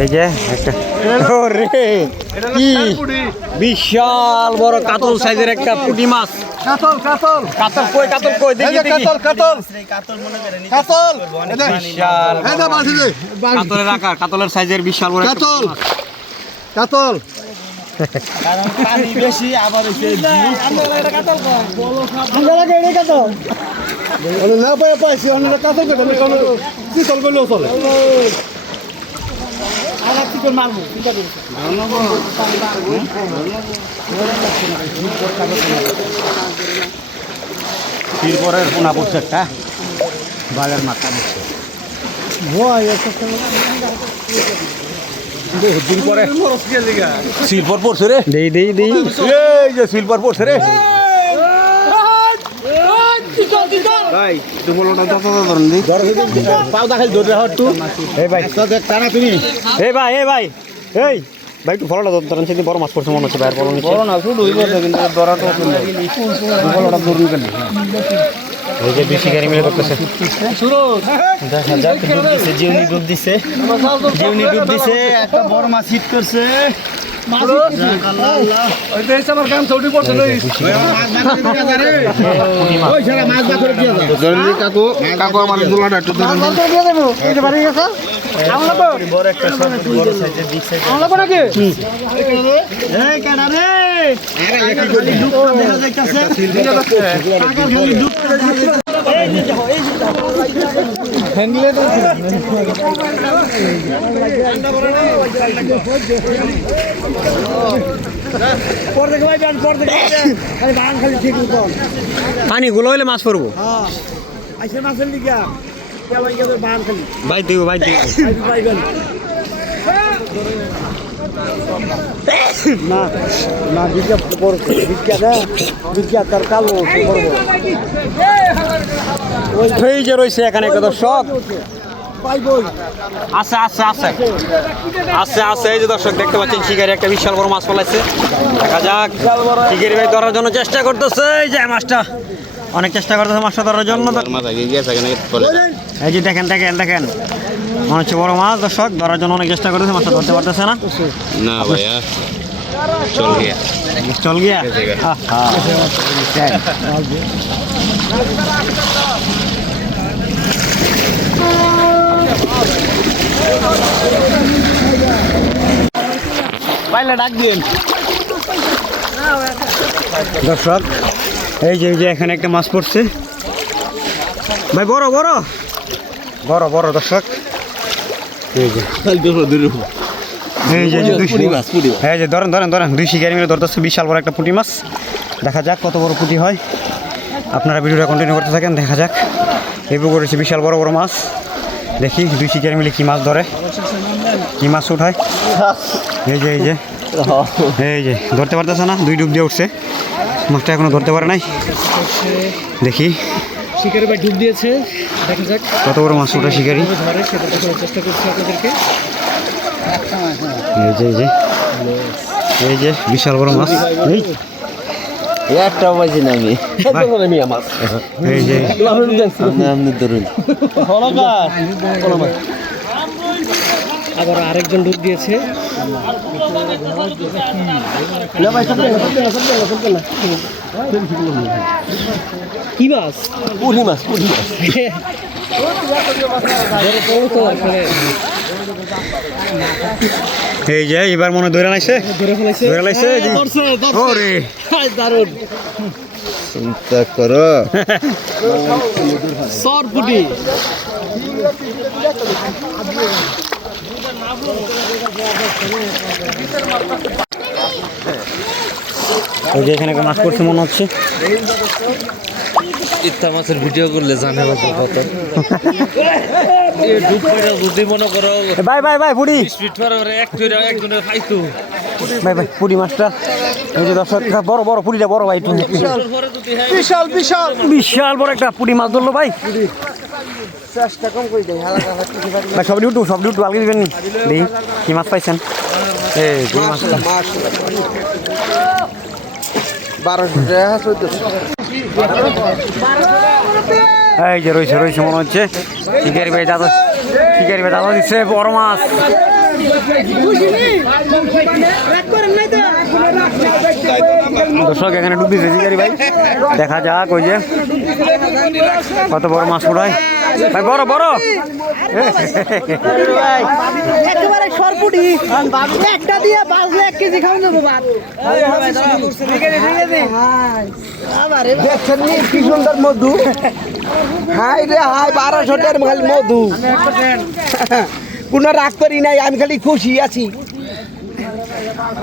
এই যে একটা কি বিশাল বড় কাতল সাইজের একটা পুঁটি মাছ। কাতল কই দেখি কাতলের আকার, কাতলের সাইজের বিশাল বড় কাতল। পানি বেশি আবার পাইছি কাতল করলেও চলে। শিলপরের পোনা পড়ছে একটা বালের মাথা দিন পরে শিলপর পড়ছে রে। দেই যে শিলপর পড়ছে রে ভাই। পাও দেখাল ধরে একটু ভাই তুমি ভাই ভাই ভাই একটু ফলটা ধরেন। সেদিন বড় মাছ পড়ছে মনে হচ্ছে ভাইয়ের বড় না শুধু কিন্তু ধরাটা ফলটা ধরুন কেন। এই যে দুই শিকারি মিলে করতেছে। দেখা যাক ডুব দিছে, জিউনি ডুব দিছে, একটা বড় মাছ হিট করছে। পানি গুলো হইলে মাছ পড়বো ভাই দিব না তার কালো যে রয়েছে এখানে দর্শক আছে এই যে দর্শক দেখতে পাচ্ছেন শিকারি একটা বিশাল বড় মাছ ফলাইছে। দেখা যাক শিকারি ভাই ধরার জন্য চেষ্টা করতেছে। এই যে মাছটা অনেক চেষ্টা করতেছে মাছটা ধরার জন্য। এই যে দেখেন মনে হচ্ছে বড় মাছ। দর্শক ধরার জন্য অনেক চেষ্টা করতেছে, মাছটা ধরতে পারতেছে না। ভাইয়া চল গিয়া পাইলে ডাক দিন দর্শক। এই যে এখানে একটা মাছ পড়ছে ভাই, বড় দর্শক। এই যে ধরেন দুই শিকারি মিলে ধরতেছে বিশাল বড় একটা পুঁটি মাছ। দেখা যাক কত বড় পুঁটি হয়। আপনারা ভিডিওটা কন্টিনিউ করতে থাকেন। দেখা যাক এই পুকুরে বিশাল বড় মাছ। দেখি দুই শিকারি মিলে কি মাছ ধরে, কি মাছ উঠায়। এই যে ধরতে পারতেছে না, দুই ডুব দিয়ে উঠছে মাছটা, এখনো ধরতে পারে নাই। দেখি শিকারি ভাই ডুব দিয়েছে, দেখা যাক কত বড় মাছ ওঠে শিকারি। চেষ্টা করছি আপনাদেরকে। এই যে বিশাল বড় মাছ। একটা পাইছি না আমি। এই যে ধরুন আবার আরেকজন ডুব দিয়েছে। কি মাছ? পুঁটি মাছ। এই যে এবার মনে ধরে লাইছে। দারুণ চিন্তা করো। সরপুটি ওই যে এখানে মাছ করছে মনে হচ্ছে। ইত্তা মাছের ভিডিও করলে জানে মাছের কত। যদি মনে করো ভাই পুরি একজনের খাইতো ভাই পুরি মাছটা। এই যে দর্শক বড় পুরিটা বড় ভাই, বিশাল বড় একটা পুরি মাছ ধরলো ভাই। চেষ্টা কম করে দেয় ভাই, সব ডিউটু আলগে দিবেন নি। দেখি কি মাছ পাইছেন। এই মাছটা 1200 এই যে রয়েছে মনে হচ্ছে শিকারি ভাই দাদা শিকারি ভাই দাদা দিচ্ছে বড় মাছ। দর্শক এখানে ডুব দিচ্ছে শিকারি ভাই, দেখা যাক ওই যে কত বড় মাছ উঠায় ভাই, বড় বড় একেবারে সরপুটি একটা দিয়ে বাজলে 1 কেজি খাওয়া যাবে ভাত। দেখছেন নি কি সুন্দর মধু, হাই রে হাই 1200 টাকার খালি মধু, কোনো রাগ করি নাই, আমি খালি খুশি আছি।